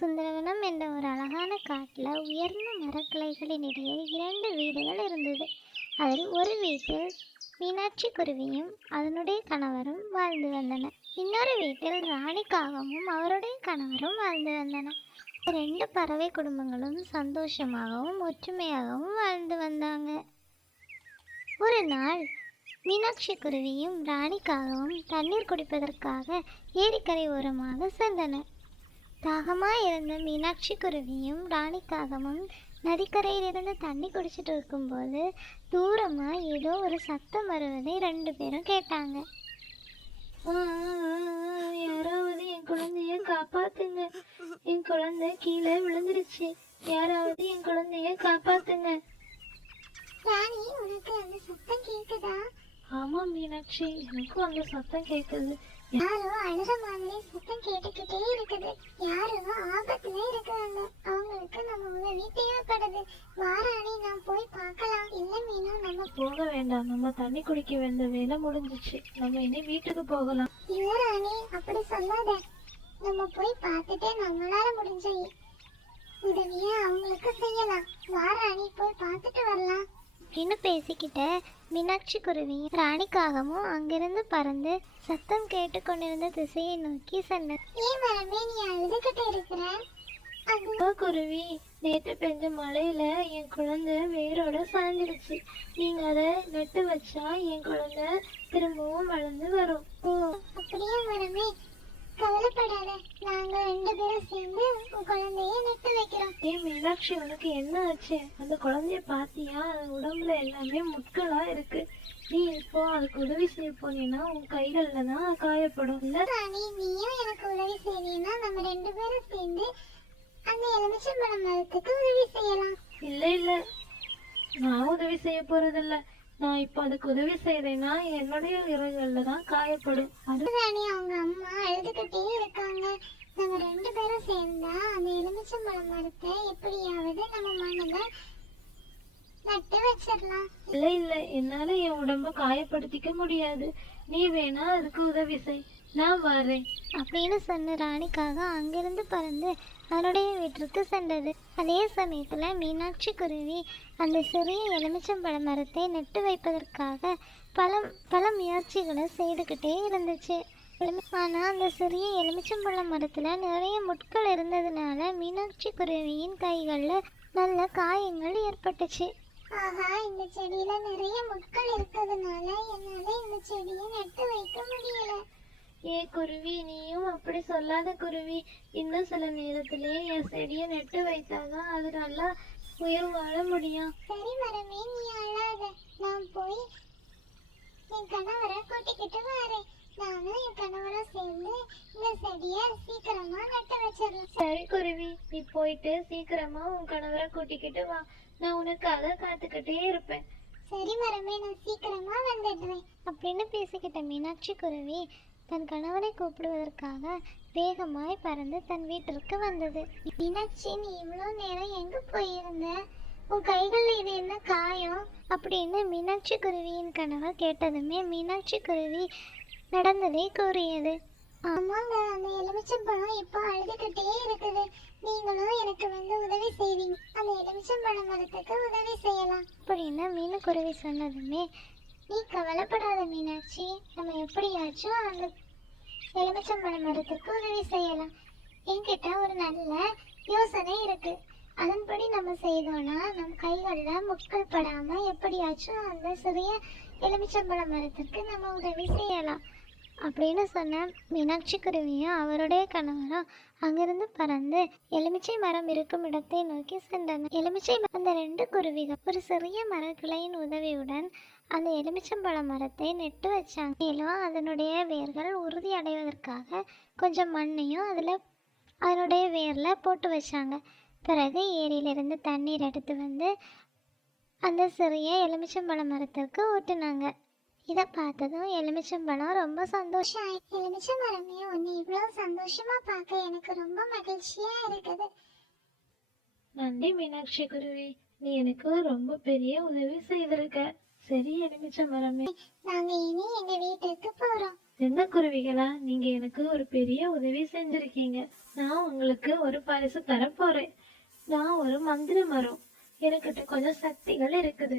சுந்தரவனம் என்ற ஒரு அழகான காட்டில் உயர்ந்த மரக்கிளைகளின் இடையே இரண்டு வீடுகள் இருந்தது. அதில் ஒரு வீட்டில் மீனாட்சி குருவியும் அதனுடைய கணவரும் வாழ்ந்து வந்தனர். இன்னொரு வீட்டில் ராணிக்காகவும் அவருடைய கணவரும் வாழ்ந்து வந்தன ரெண்டு பறவை குடும்பங்களும் சந்தோஷமாகவும் ஒற்றுமையாகவும் வாழ்ந்து வந்தாங்க. ஒரு நாள் மீனாட்சி குருவியும் ராணிக்காகவும் தண்ணீர் குடிப்பதற்காக ஏரிக்கரை ஓரமாக சென்றனர். தாகமாக இருந்த மீனாட்சி குருவியும் ராணிக்காகவும் நதிக்கரையிலிருந்து தண்ணி குடிச்சிட்டு இருக்கும்போது தூரமாக ஏதோ ஒரு சத்தம் வருவதை ரெண்டு பேரும் கேட்டாங்க. யாராவது என் குழந்தைய காப்பாத்துங்க. என் குழந்தை கீழே விழுந்துருச்சு. யாராவது என் குழந்தைய காப்பாத்துங்க. ராணி உனக்கு அந்த சத்தம் கேக்குதா? ஆமா மீனாட்சி. எனக்கும் அந்த சத்தம் கேட்குது யாரோ அழுற மாதிரி சத்தம் கேட்டுக்கிட்டே இருக்குது. யாரோ ஆபத்துல இருக்காங்க அவங்களுக்கு நம்ம உதவி தேவைப்படுது. வா ராணி நான் போய் பார்க்கலாம். இல்ல மீனு நம்ம போக வேண்டாம். நம்ம தண்ணி குடிக்க வேண்டிய வேலை முடிஞ்சிச்சு. நம்ம இனி வீட்டுக்கு போகலாம். இல்ல ராணி அப்படி சொல்லாத. நம்ம போய் பார்த்துட்டு நம்மளால முடிஞ்ச உதவிய அவங்களுக்கு செய்யலாம். வா ராணி போய் பார்த்துட்டு வரலாம். அப்படின்னு பேசிக்கிட்ட மீனாட்சி குருவியும் ராணிக்காகவும் அங்கிருந்து பறந்து சத்தம் கேட்டுக்கொண்டிருந்த திசையை நோக்கி சென்னர் ஏன் மரமே நீ அழுதுகிட்டு இருக்கிற? அது குருவி நேற்று பெஞ்ச மழையில என் குழந்தை வேரோட சாய்ந்துடுச்சு நீங்க அதை நட்டு வச்சா என் குழந்தை திரும்பவும் வளர்ந்து வரும். ஓ அப்படியே மரமே கவலைப்படாத நாங்க ரெண்டு பேரும் சேர்ந்து உன் குழந்தைய நட்டு வைக்கிறோம். ஏன் மீனாட்சி உனக்கு என்ன ஆச்சு? அந்த குழந்தைய பாத்தியா அது உடம்புல எல்லாமே முட்களா இருக்கு. நீ இப்போ அதுக்கு உதவி செய்ய போனீங்கன்னா உன் கைகள்ல தான் காயப்படும். இல்ல ராணி நீயும் எனக்கு உதவி செய்வீன்னா நம்ம ரெண்டு பேரும் சேர்ந்து அந்த எலுமிச்சம்பழம் மரத்துக்கு உதவி செய்யலாம். இல்ல இல்ல. நான் உதவி செய்ய போறதில்ல. நான் இப்போ அதுக்கு உதவி செய்யறேன்னா என்னுடைய இறகுகள்ல தான் காயப்படும். அது ராணி அவங்க அம்மா அழுதுகிட்டே இருக்காங்க. நம்ம ரெண்டு பேரும் சேர்ந்தா அந்த எலுமிச்சம்பழம் மரத்தை எப்படியாவது நம்ம மண்ணுல நட்டு வச்சிடலாம். இல்ல இல்ல. என்னால என் உடம்ப காயப்படுத்திக்க முடியாது. நீ வேணா அதுக்கு உதவி செய். நான் வரேன் அப்படின்னு சொன்ன ராணிக்காக அங்கிருந்து பறந்து அவருடைய வீட்டிற்கு சென்றது. அதே சமயத்தில் மீனாட்சி குருவி அந்த சிறிய எலுமிச்சம்பழ மரத்தை நட்டு வைப்பதற்காக பல பல முயற்சிகளை செய்துக்கிட்டே இருந்துச்சு. ஆனால் அந்த சிறிய எலுமிச்சம்பழ மரத்தில் நிறைய முட்கள் இருந்ததுனால மீனாட்சி குருவியின் கைகளில் நல்ல காயங்கள் ஏற்பட்டுச்சு. ஆஹா இந்த செடியில நிறைய முட்கள் இருக்கிறதுனால என்னால இந்த செடியை நட்டு வைக்க முடியல. ஏ குருவி நீயும் அப்படி சொல்லாத குருவி. இன்னும் சில நேரத்திலே என் செடியை நட்டு வைத்தாதான் அது நல்லா உயிர் வாழ முடியும். சரி மரமே நீ அழாத. நான் போய் என் கணவரை கூட்டிக்கிட்டு வரேன். நானும் என் கணவரும் சேர்ந்து இந்த செடியை சீக்கிரமா நட்டு வச்சிடலாம். சரி குருவி நீ போயிட்டு சீக்கிரமா உன் கணவரை கூட்டிக்கிட்டு வா. நான் உனக்காக காத்துக்கிட்டே இருப்பேன். சரி மரமே நான் சீக்கிரமா வந்துடுறேன். அப்படின்னு பேசிக்கிட்ட மீனாட்சி குருவி தன் கணவனை கூப்பிடுவதற்காக வேகமாய் பறந்து தன் வீட்டிற்கு வந்தது. மீனாட்சி நீ இவ்வளோ நேரம் எங்க போயிருந்த? உன் கைகள்ல இது என்ன காயம்? அப்படின்னு மீனாட்சி குருவியின் கணவர் கேட்டதுமே மீனாட்சி குருவி நடந்ததை கூறியது. ஆமாங்க அந்த எலுமிச்சம்பழம் இப்போ அழுதுகிட்டே இருக்குது. நீங்களும் எனக்கு வந்து உதவி செய்வீங்க. அந்த எலுமிச்சம்பழம் மரத்துக்கு உதவி செய்யலாம். அப்படின்னு மீனுக்குருவி சொன்னதுமே நீ கவலைப்படாத மீனாட்சி. நம்ம எப்படியாச்சும் அந்த எலுமிச்சம்பழ மரத்துக்கு உதவி செய்யலாம். என்கிட்ட ஒரு நல்ல யோசனை இருக்கு. அதன்படி நம்ம செய்தோம்னா நம் கைகளில் முட்கள் படாம எப்படியாச்சும் அந்த சிறிய எலுமிச்சம்பழ மரத்துக்கு நம்ம உதவி செய்யலாம். அப்படின்னு சொன்ன மீனாட்சி குருவியும் அவருடைய கணவரும் அங்கிருந்து பறந்து எலுமிச்சை மரம் இருக்கும் இடத்தை நோக்கி சென்றனர். எலுமிச்சை அந்த ரெண்டு குருவிகள் ஒரு சிறிய மரக்கிளையின் உதவியுடன் அந்த எலுமிச்சம்பழ மரத்தை நெட்டு வச்சாங்க. மேலும் அதனுடைய வேர்கள் உறுதி அடைவதற்காக கொஞ்சம் மண்ணையும் அதில் அதனுடைய வேரில் போட்டு வச்சாங்க. பிறகு ஏரியிலிருந்து தண்ணீர் எடுத்து வந்து அந்த சிறிய எலுமிச்சம்பழ மரத்திற்கு ஊற்றினாங்க இதை பார்த்ததும் எலுமிச்சம்பழம் ரொம்ப சந்தோஷம். எலுமிச்ச மரமே உன்னை இவ்வளவு சந்தோஷமா பார்க்க எனக்கு ரொம்ப மகிழ்ச்சியா இருக்குது. நன்றி மீனாட்சி குருவி. நீ எனக்கு ரொம்ப பெரிய உதவி செய்திருக்க. சரி எலுமிச்ச மரமே நாங்க இனி எங்க வீட்டுக்கு போறோம். சின்ன குருவிகளா நீங்க எனக்கு ஒரு பெரிய உதவி செஞ்சிருக்கீங்க. நான் உங்களுக்கு ஒரு பரிசு தரப்போறேன் நான் ஒரு மந்திர மரம். எனக்கிட்ட கொஞ்சம் சக்திகள் இருக்குது.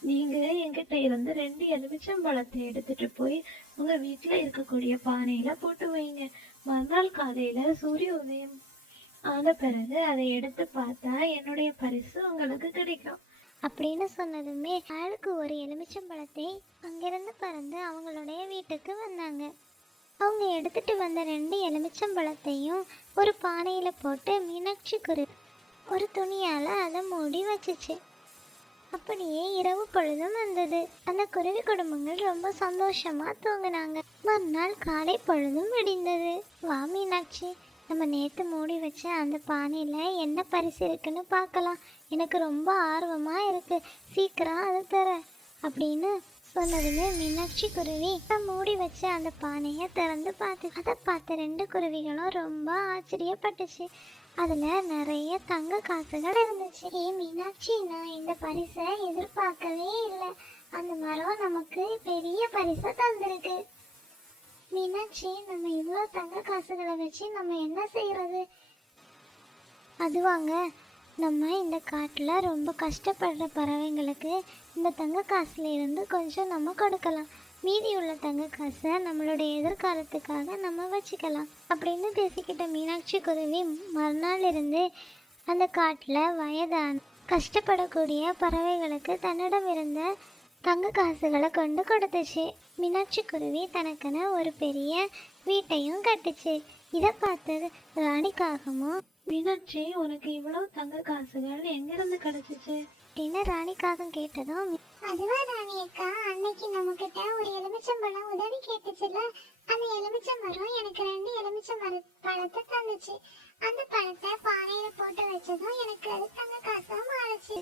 நீங்க என்கிட்ட இருந்து ரெண்டு எலுமிச்சம்பழத்தை எடுத்துட்டு போய் உங்க வீட்டுல இருக்கக்கூடிய பானையில போட்டு வைங்க. மறுநாள் காலையில சூரிய உதயம் ஆன பிறகு அதை எடுத்து பார்த்தா என்னுடைய பரிசு உங்களுக்கு கிடைக்கும். அப்படின்னு சொன்னதுமே ஆளுக்கு ஒரு எலுமிச்சம்பழத்தை அங்கிருந்து பறந்து அவங்களுடைய வீட்டுக்கு வந்தாங்க. அவங்க எடுத்துட்டு வந்த ரெண்டு எலுமிச்சம்பழத்தையும் ஒரு பானையில போட்டு மீனாட்சி குரு ஒரு துணியால அதை மூடி வச்சுச்சு. அப்படியே இரவு பொழுதும் வந்தது. அந்த குருவி குடும்பங்கள் ரொம்ப சந்தோஷமா தூங்கினாங்க. மறுநாள் காலை பொழுதும் விடிந்தது. வா மீனாட்சி. நம்ம நேத்து மூடி வச்ச அந்த பானையில என்ன பரிசு இருக்குன்னு பார்க்கலாம். எனக்கு ரொம்ப ஆர்வமா இருக்கு. சீக்கிரம் அது தர அப்படின்னு சொன்னதுமே மீனாட்சி குருவி. மூடி வச்ச அந்த பானையை திறந்து பார்த்து அதை பார்த்த ரெண்டு குருவிகளும் ரொம்ப ஆச்சரியப்பட்டுச்சு. அதுல நிறைய தங்க காசுகள் இருந்துச்சு. ஏ மீனாட்சி நான் இந்த பரிசை எதிர்பார்க்கவே இல்லை. அந்த மரம் நமக்கு பெரிய பரிசை தந்திருக்கு. மீனாட்சி நம்ம இவ்வளோ தங்க காசுகளை வச்சு நம்ம என்ன செய்யறது அதுவாங்க நம்ம இந்த காட்டில் ரொம்ப கஷ்டப்படுற பறவைங்களுக்கு இந்த தங்க காசுல இருந்து கொஞ்சம் நம்ம கொடுக்கலாம். மீதி உள்ள தங்க காசை நம்மளுடைய எதிர்காலத்துக்காக நம்ம வச்சுக்கலாம் அப்படின்னு பேசிக்கிட்ட மீனாட்சி குருவி மறுநாள் இருந்து அந்த காட்டில் வயதான கஷ்டப்படக்கூடிய பறவைகளுக்கு தன்னிடம் இருந்த தங்க காசுகளை கொண்டு கொடுத்துச்சு. மீனாட்சி குருவி தனக்குன்னு ஒரு பெரிய வீட்டையும் கட்டுச்சு. இதை பார்த்தது ராணிக்காகமும் மீனாட்சி உனக்கு இவ்வளவு தங்க காசுகள் எங்கிருந்து கிடைச்சிச்சு? அப்படின்னு ராணிக்காகம் கேட்டதும் அதுவா ராணி அக்கா அன்னைக்கு நம்ம கிட்ட ஒரு எலுமிச்சம்பழம் உதவி கேட்டுச்சுல அந்த எலுமிச்சம் மரம் எனக்கு ரெண்டு எலுமிச்சம் மர பழத்தை தந்துச்சு. அந்த பழத்தை பானையில போட்டு வச்சதும் எனக்கு அது தங்க காசா மாறுச்சு.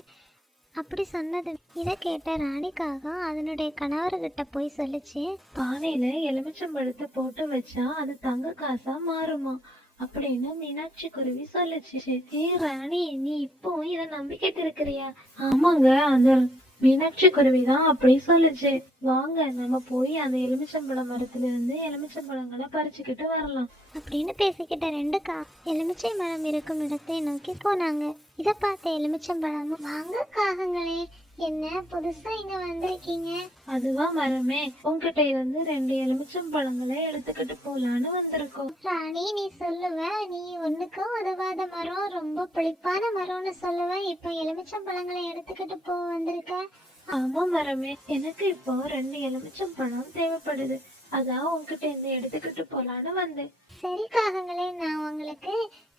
அப்படி சொன்னது இதை கேட்ட ராணிக்காகம் அதனுடைய கணவர்கிட்ட போய் சொல்லுச்சு பானையில எலுமிச்சம்பழத்தை போட்டு வச்சா அது தங்க காசா மாறுமா? அப்படின்னு மீனாட்சி குருவி சொல்லுச்சு. ஏ ராணி நீ இப்போ இத நம்பிக்கிட்டு இருக்கிறியா ஆமாங்க அந்த மீனாட்சி குருவி தான் அப்படி சொல்லுச்சு. வாங்க நம்ம போய் அந்த எலுமிச்சம்பழ மரத்துல இருந்து எலுமிச்சம்பழங்களை பறிச்சுக்கிட்டு வரலாம். அப்படின்னு பேசிக்கிட்ட ரெண்டு கா எலுமிச்சை மரம் இருக்கும் இடத்தை நோக்கி போனாங்க. இதை பார்த்த எலுமிச்சம்பழமும் வாங்க காகங்களே என்ன புதுசா இங்க வந்திருக்கீங்க? அதுவா மரமே உன்கிட்ட இருந்து ரெண்டு எலுமிச்சம்பழங்களை எடுத்துக்கிட்டு போலான்னு வந்திருக்கோம். ராணி நீ சொல்லுவ நீ ஒண்ணுக்கும் உதவாத மரம் ரொம்ப புளிப்பான மரம்னு சொல்லுவ இப்ப எலுமிச்சம் பழங்களை எடுத்துக்கிட்டு போ வந்திருக்க? ஆமா மரமே எனக்கு இப்போ ரெண்டு எலுமிச்சம்பழம் தேவைப்படுது. அதான் உன்கிட்ட இருந்து எடுத்துக்கிட்டு போலான்னு வந்தேன். சரி காகங்களே நான் உங்களுக்கு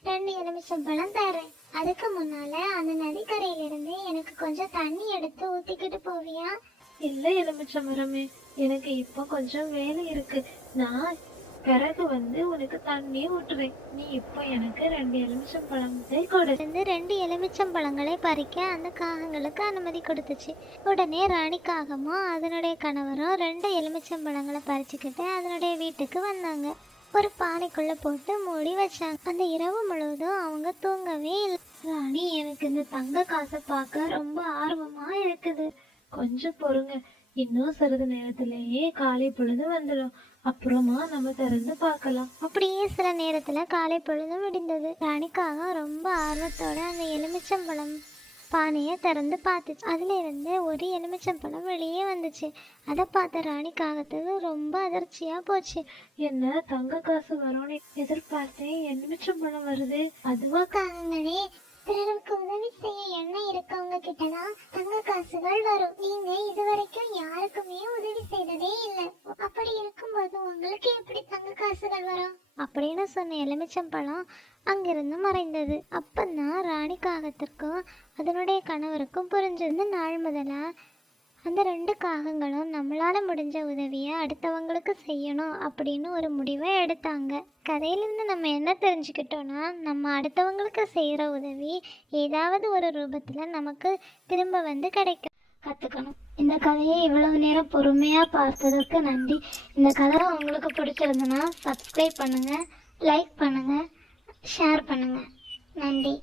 ரெண்டு எலுமிச்சம் பழம் தரேன். அதுக்கு முன்னால அந்த நதிக்கரையில இருந்து எனக்கு கொஞ்சம் தண்ணி எடுத்து ஊத்திக்கிட்டு போவியா? இல்ல எலுமிச்ச மரமே எனக்கு இப்போ கொஞ்சம் வேலை இருக்கு. நான் பிறகு வந்து உனக்கு தண்ணி ஊட்டுறேன் நீ இப்போ எனக்கு ரெண்டு எலுமிச்சம்பழத்தை கொடு. இருந்து ரெண்டு எலுமிச்சம்பழங்களை பறிக்க அந்த காகங்களுக்கு அனுமதி கொடுத்துச்சு. உடனே ராணி காகமும் அதனுடைய கணவரும் ரெண்டு எலுமிச்சம்பழங்களை பறிச்சுக்கிட்டு அதனுடைய வீட்டுக்கு வந்தாங்க. ஒரு பானைக்குள்ள போட்டு மூடி வச்சாங்க. அந்த இரவு முழுவதும் அவங்க தூங்கவே இல்லை. ராணி எனக்கு இந்த தங்க காசை பார்க்க ரொம்ப ஆர்வமா இருக்குது. கொஞ்சம் பொறுங்க. இன்னும் சிறிது நேரத்திலேயே காலை பொழுது வந்துடும். அப்புறமா நம்ம திறந்து பார்க்கலாம். அப்படியே சில நேரத்துல காலை பொழுதும் விடிந்தது ராணிக்காக ரொம்ப ஆர்வத்தோட அந்த எலுமிச்சம்பழம் பானையை திறந்து பார்த்துச்சு. அதுல இருந்து ஒரு எலுமிச்சம்பழம் வெளியே வந்துச்சு. அதை பார்த்த ராணிக்காகத்துக்கு ரொம்ப அதிர்ச்சியா போச்சு. என்ன தங்க காசு வரும்னு எதிர்பார்த்தேன் எலுமிச்சம்பழம் வருது. அதுவா? காகங்களே பிறருக்கு உதவி செய்ய எண்ணம் இருக்கவங்க கிட்டதான் தங்க காசுகள் வரும். நீங்க இதுவரைக்கும் யாருக்குமே உதவி செய்ததே இல்ல. அப்படி இருக்கும்போது உங்களுக்கு எப்படி தங்க காசுகள் வரும்? அப்படின்னு சொன்ன எலுமிச்சம்பழம் அங்கிருந்து மறைந்தது. அப்பந்தான் ராணிக்காகத்திற்கும் அதனுடைய கணவருக்கும் புரிஞ்சிருந்த நாள் முதலா அந்த ரெண்டு காகங்களும் நம்மளால முடிஞ்ச உதவியை அடுத்தவங்களுக்கு செய்யணும் அப்படின்னு ஒரு முடிவை எடுத்தாங்க. கதையிலிருந்து நம்ம என்ன தெரிஞ்சுக்கிட்டோன்னா நம்ம அடுத்தவங்களுக்கு செய்கிற உதவி ஏதாவது ஒரு ரூபத்தில் நமக்கு திரும்ப வந்து கிடைக்கும். கற்றுக்கணும் இந்த கதையை இவ்வளவு நேரம் பொறுமையாக பார்த்ததற்கு நன்றி. இந்த கதை உங்களுக்கு பிடிச்சிருந்ததுன்னா சப்ஸ்கிரைப் பண்ணுங்கள் லைக் பண்ணுங்கள் ஷேர் பண்ணுங்கள் நன்றி.